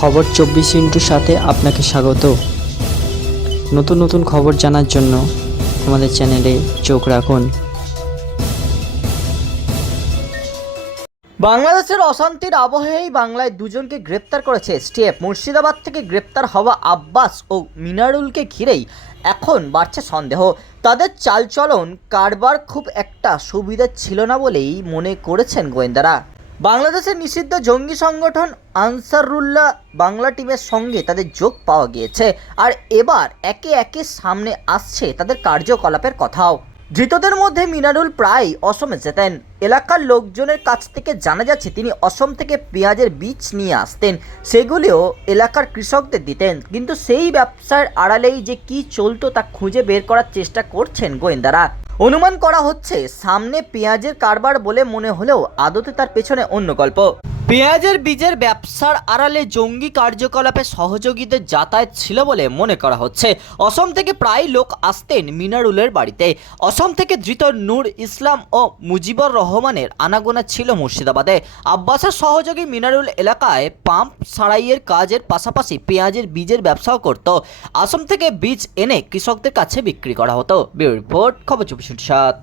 খবর চব্বিশ ইন্টুর সাথে আপনাকে স্বাগত। নতুন নতুন খবর জানার জন্য আমাদের চ্যানেলে চোখ রাখুন। বাংলাদেশের অশান্তির আবহেই বাংলায় দুজনকে গ্রেপ্তার করেছে এসটিএফ। মুর্শিদাবাদ থেকে গ্রেপ্তার হওয়া আব্বাস ও মিনারুলকে ঘিরেই এখন বাড়ছে সন্দেহ। তাদের চালচলন, কারবার খুব একটা সুবিধা ছিল না বলেই মনে করেছেন গোয়েন্দারা। বাংলাদেশের নিষিদ্ধ জঙ্গি সংগঠন আনসারুল্লাহ বাংলা টিমের সঙ্গে তাদের যোগ পাওয়া গিয়েছে। আর এবার একে একে সামনে আসছে তাদের কার্যকলাপের কথাও। ধৃতদের মধ্যে মিনারুল প্রায় অসমে যেতেন। এলাকার লোকজনের কাছ থেকে জানা যাচ্ছে, তিনি অসম থেকে পেঁয়াজের বীজ নিয়ে আসতেন। সেগুলিও এলাকার কৃষকদের দিতেন। কিন্তু সেই ব্যবসার আড়ালেই যে কি চলতো তা খুঁজে বের করার চেষ্টা করছেন গোয়েন্দারা। অনুমান করা হচ্ছে সামনে পেঁয়াজের কারবার বলে মনে হলেও আদতে তার পেছনে অন্য গল্প। পেঁয়াজের বীজের ব্যবসার আড়ালে জঙ্গি কার্যকলাপে সহযোগীদের যাতায়াত ছিল বলে মনে করা হচ্ছে। অসম থেকে প্রায় লোক আসতেন মিনারুলের বাড়িতে। অসম থেকে ধৃত নূর ইসলাম ও মুজিবুর রহমানের আনাগোনা ছিল মুর্শিদাবাদে। আব্বাসের সহযোগী মিনারুল এলাকায় পাম্প সারাইয়ের কাজের পাশাপাশি পেঁয়াজের বীজের ব্যবসাও করত। আসাম থেকে বীজ এনে কৃষকদের কাছে বিক্রি করা হতো। ব্যুরো রিপোর্ট, খবর চব্বিশ সাত।